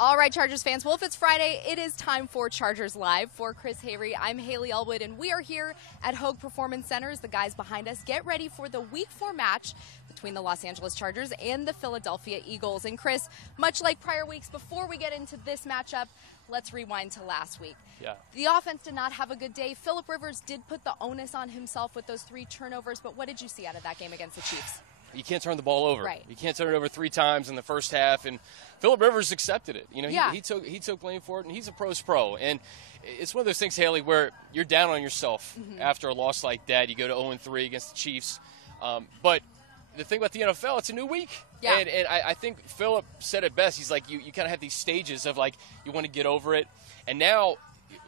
All right, Chargers fans. Well, if it's Friday, it is time for Chargers Live. For Chris Hayre, I'm Hayley Elwood, and we are here at Hogue Performance Center as the guys behind us get ready for the Week 4 match between the Los Angeles Chargers and the Philadelphia Eagles. And Chris, much like prior weeks, before we get into this matchup, let's rewind to last week. Yeah. The offense did not have a good day. Phillip Rivers did put the onus on himself with those 3 turnovers, but what did you see out of that game against the Chiefs? You can't turn the ball over. Right. You can't turn it over 3 times in the first half, and Phillip Rivers accepted it. You know, he took blame for it, and he's a pro's pro. And it's one of those things, Hayley, where you're down on yourself after a loss like that. You go to 0-3 against the Chiefs. But the thing about the NFL, it's a new week. Yeah. And I think Phillip said it best. He's like, you kind of have these stages of, like, you want to get over it. And now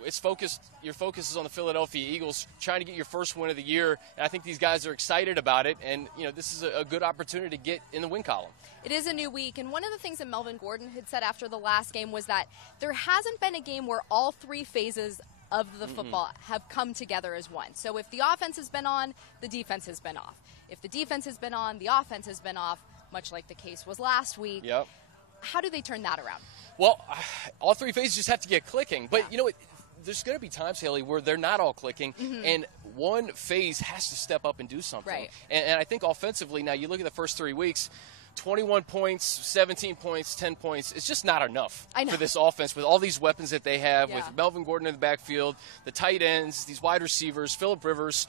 it's focused. Your focus is on the Philadelphia Eagles trying to get your first win of the year, and I think these guys are excited about it. And this is a good opportunity to get in the win column. It is a new week, and one of the things that Melvin Gordon had said after the last game was that there hasn't been a game where all 3 phases of the football have come together as one. So if the offense has been on, the defense has been off. If the defense has been on, the offense has been off, much like the case was last week. Yep. How do they turn that around? Well, all 3 phases just have to get clicking. But there's going to be times, Hayley, where they're not all clicking, and one phase has to step up and do something. Right. And I think offensively, now you look at the first 3 weeks, 21 points, 17 points, 10 points. It's just not enough for this offense with all these weapons that they have, with Melvin Gordon in the backfield, the tight ends, these wide receivers, Phillip Rivers.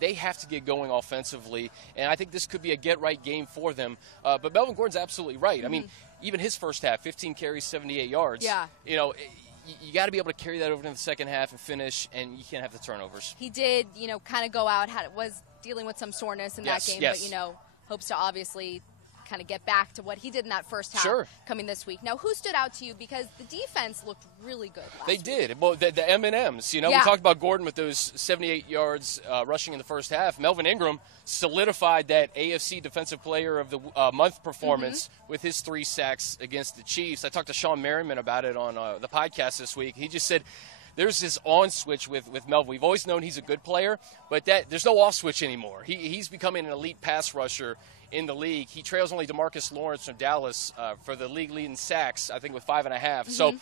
They have to get going offensively, and I think this could be a get-right game for them. But Melvin Gordon's absolutely right. I mean, even his first half, 15 carries, 78 yards. Yeah. You got to be able to carry that over to the second half and finish, and you can't have the turnovers. He did, kind of go out, was dealing with some soreness in that game, but, hopes to obviously kind of get back to what he did in that first half coming this week. Now, who stood out to you? Because the defense looked really good last week. They did. Well, the M&Ms, we talked about Gordon with those 78 yards rushing in the first half. Melvin Ingram solidified that AFC Defensive Player of the Month performance with his 3 sacks against the Chiefs. I talked to Sean Merriman about it on the podcast this week. He just said there's this on switch with Melvin. We've always known he's a good player, but there's no off switch anymore. He's becoming an elite pass rusher in the league. He trails only DeMarcus Lawrence from Dallas for the league leading sacks, I think, with 5.5. So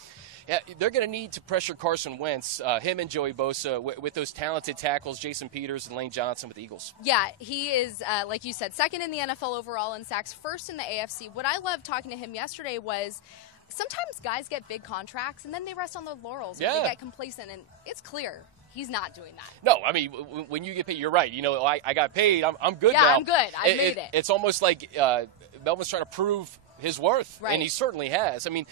they're going to need to pressure Carson Wentz, him and Joey Bosa, with those talented tackles, Jason Peters and Lane Johnson with the Eagles. Yeah, he is, like you said, second in the NFL overall in sacks, first in the AFC. What I loved talking to him yesterday was sometimes guys get big contracts and then they rest on their laurels and they get complacent, and it's clear he's not doing that. No, I mean, when you get paid, you're right. I got paid. I'm good now. Yeah, I'm good. I made it. It's almost like Melvin's trying to prove his worth, and he certainly has. I mean,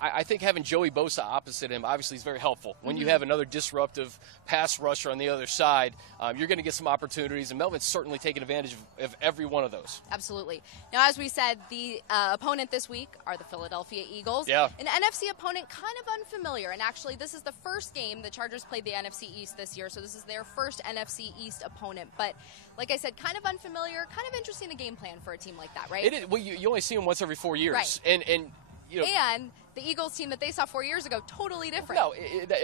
I think having Joey Bosa opposite him obviously is very helpful. When you have another disruptive pass rusher on the other side, you're going to get some opportunities, and Melvin's certainly taking advantage of every one of those. Absolutely. Now, as we said, the opponent this week are the Philadelphia Eagles. Yeah. An NFC opponent kind of unfamiliar, and actually this is the first game the Chargers played the NFC East this year, so this is their first NFC East opponent. But like I said, kind of unfamiliar, kind of interesting to game plan for a team like that, right? It is. Well, you only see them once every 4 years. Right. And the Eagles team that they saw 4 years ago, totally different. No,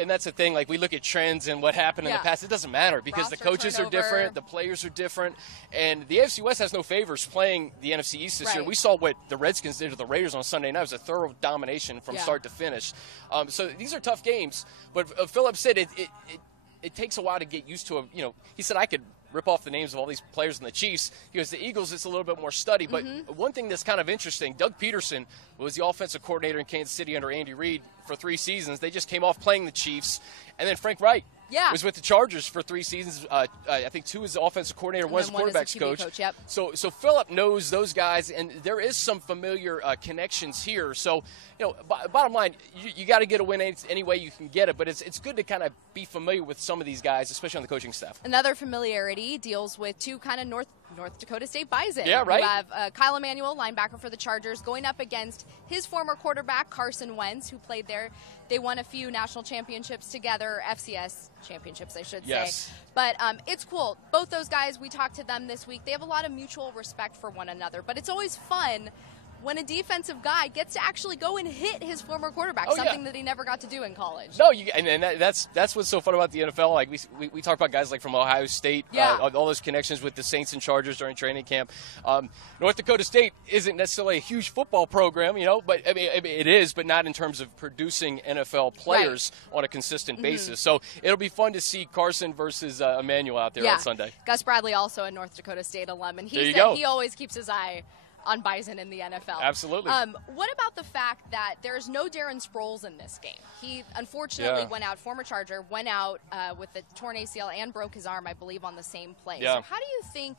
and that's the thing. Like, we look at trends and what happened in the past. It doesn't matter because the coaches are different, the players are different, and the AFC West has no favors playing the NFC East this year. We saw what the Redskins did to the Raiders on Sunday night. It was a thorough domination from start to finish. So these are tough games. But Phillip said it takes a while to get used to a, he said I could rip off the names of all these players in the Chiefs. He goes, the Eagles, it's a little bit more study. But one thing that's kind of interesting, Doug Peterson was the offensive coordinator in Kansas City under Andy Reid for 3 seasons. They just came off playing the Chiefs. And then Frank Wright was with the Chargers for 3 seasons. I think 2 as the offensive coordinator, 1 as the quarterback's coach. So Phillip knows those guys, and there is some familiar connections here. So, bottom line, you got to get a win any way you can get it, but it's good to kind of be familiar with some of these guys, especially on the coaching staff. Another familiarity deals with 2 kind of North Dakota State Bison. Yeah, right. You have Kyle Emanuel, linebacker for the Chargers, going up against his former quarterback, Carson Wentz, who played there. They won a few national championships together, FCS championships, I should say. But it's cool. Both those guys, we talked to them this week. They have a lot of mutual respect for one another. But it's always fun when a defensive guy gets to actually go and hit his former quarterback, something that he never got to do in college. No, that's what's so fun about the NFL. Like we talk about guys like from Ohio State, all those connections with the Saints and Chargers during training camp. North Dakota State isn't necessarily a huge football program, but I mean it is, but not in terms of producing NFL players on a consistent basis. So it'll be fun to see Carson versus Emmanuel out there on Sunday. Gus Bradley, also a North Dakota State alum, and he said he always keeps his eye on Bison in the NFL. Absolutely. What about the fact that there's no Darren Sproles in this game? He unfortunately went out, former Charger, went out with a torn ACL and broke his arm, I believe, on the same play. So how do you think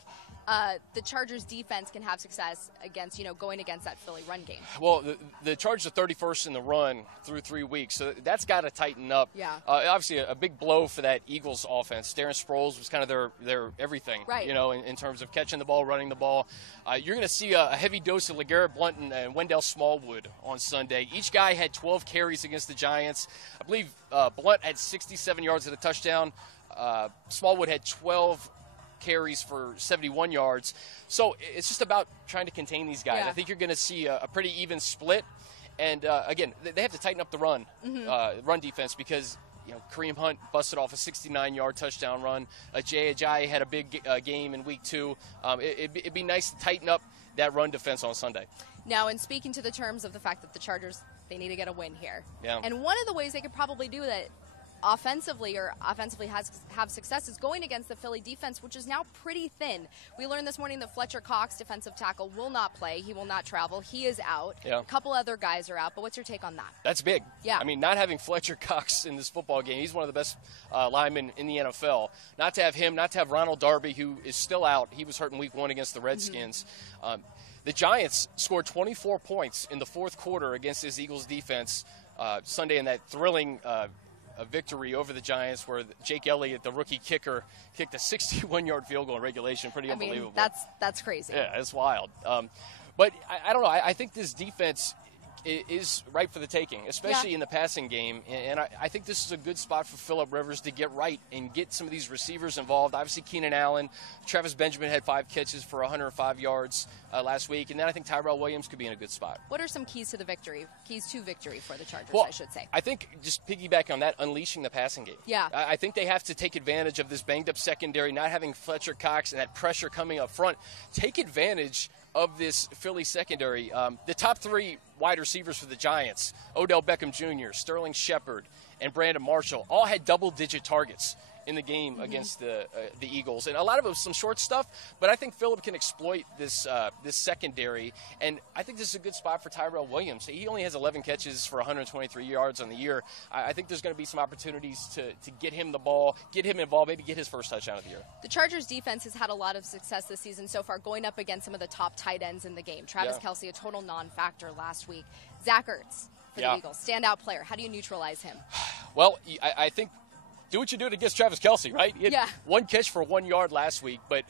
the Chargers defense can have success against, going against that Philly run game? Well, the Chargers are 31st in the run through 3 weeks, so that's got to tighten up. Obviously, a big blow for that Eagles offense. Darren Sproles was kind of their everything, in terms of catching the ball, running the ball. You're going to see a heavy dose of LeGarrette Blount and Wendell Smallwood on Sunday. Each guy had 12 carries against the Giants. I believe Blount had 67 yards and a touchdown. Smallwood had 12 carries for 71 yards. So it's just about trying to contain these guys. I think you're going to see a pretty even split. And, again, they have to tighten up the run defense because Kareem Hunt busted off a 69-yard touchdown run. Jay Ajayi had a big game in week 2. It'd be nice to tighten up that run defense on Sunday. Now, in speaking to the terms of the fact that the Chargers, they need to get a win here. Yeah. And one of the ways they could probably do that offensively have success is going against the Philly defense, which is now pretty thin. We learned this morning that Fletcher Cox, defensive tackle, will not play. He will not travel. He is out. A couple other guys are out. But what's your take on that? That's big. Yeah. I mean, not having Fletcher Cox in this football game, he's one of the best linemen in the NFL. Not to have him, not to have Ronald Darby, who is still out. He was hurt in week 1 against the Redskins. The Giants scored 24 points in the fourth quarter against this Eagles defense Sunday in that thrilling a victory over the Giants where Jake Elliott, the rookie kicker, kicked a 61-yard field goal in regulation. Pretty unbelievable. That's crazy. Yeah, it's wild. But I don't know. I think this defense is ripe for the taking, especially in the passing game. And I think this is a good spot for Phillip Rivers to get right and get some of these receivers involved. Obviously, Keenan Allen, Travis Benjamin had 5 catches for 105 yards last week. And then I think Tyrell Williams could be in a good spot. What are some keys to victory for the Chargers, well, I should say? I think just piggyback on that, unleashing the passing game. Yeah. I think they have to take advantage of this banged-up secondary, not having Fletcher Cox and that pressure coming up front. Take advantage of this Philly secondary. The top 3 wide receivers for the Giants, Odell Beckham Jr., Sterling Shepard, and Brandon Marshall, all had double-digit targets in the game against the Eagles. And a lot of it was some short stuff, but I think Phillip can exploit this secondary. And I think this is a good spot for Tyrell Williams. He only has 11 catches for 123 yards on the year. I think there's going to be some opportunities to get him the ball, get him involved, maybe get his first touchdown of the year. The Chargers defense has had a lot of success this season so far, going up against some of the top tight ends in the game. Travis Kelce, a total non-factor last week. Zach Ertz for the Eagles, standout player. How do you neutralize him? Well, I think do what you do against Travis Kelce, right? He had 1 catch for 1 yard last week, but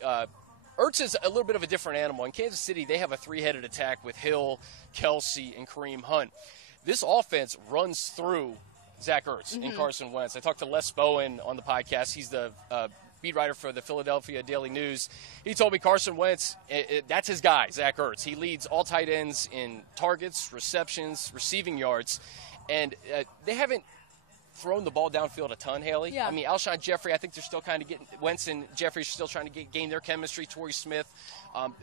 Ertz is a little bit of a different animal. In Kansas City, they have a 3-headed attack with Hill, Kelce, and Kareem Hunt. This offense runs through Zach Ertz and Carson Wentz. I talked to Les Bowen on the podcast. He's the beat writer for the Philadelphia Daily News. He told me Carson Wentz, that's his guy, Zach Ertz. He leads all tight ends in targets, receptions, receiving yards, and they haven't thrown the ball downfield a ton, Hayley. Yeah. I mean, Alshon Jeffrey, I think they're still kind of getting – Wentz and Jeffrey are still trying to gain their chemistry. Torrey Smith.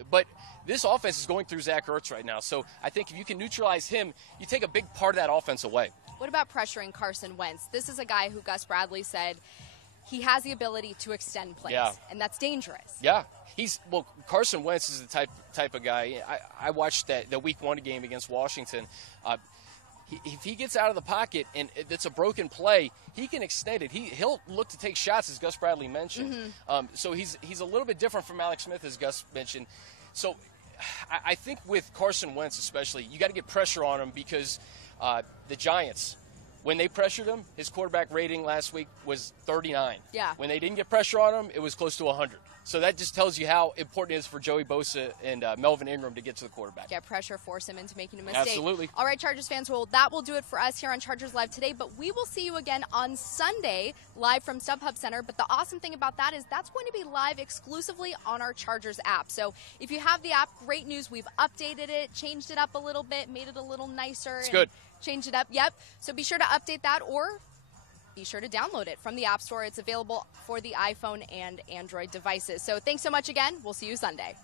But this offense is going through Zach Ertz right now. So I think if you can neutralize him, you take a big part of that offense away. What about pressuring Carson Wentz? This is a guy who Gus Bradley said he has the ability to extend plays, and that's dangerous. Yeah. Carson Wentz is the type of guy. I watched the Week 1 game against Washington. If he gets out of the pocket and it's a broken play, he can extend it. He'll look to take shots, as Gus Bradley mentioned. So he's a little bit different from Alex Smith, as Gus mentioned. So I think with Carson Wentz especially, you got to get pressure on him because the Giants, When they pressured him, his quarterback rating last week was 39. Yeah. When they didn't get pressure on him, it was close to 100. So that just tells you how important it is for Joey Bosa and Melvin Ingram to get to the quarterback. Get pressure, force him into making a mistake. Absolutely. All right, Chargers fans, well, that will do it for us here on Chargers Live today, but we will see you again on Sunday live from StubHub Center. But the awesome thing about that is that's going to be live exclusively on our Chargers app. So if you have the app, great news. We've updated it, changed it up a little bit, made it a little nicer. It's good. Changed it up. Yep. So be sure to update that or be sure to download it from the App Store. It's available for the iPhone and Android devices. So thanks so much again. We'll see you Sunday.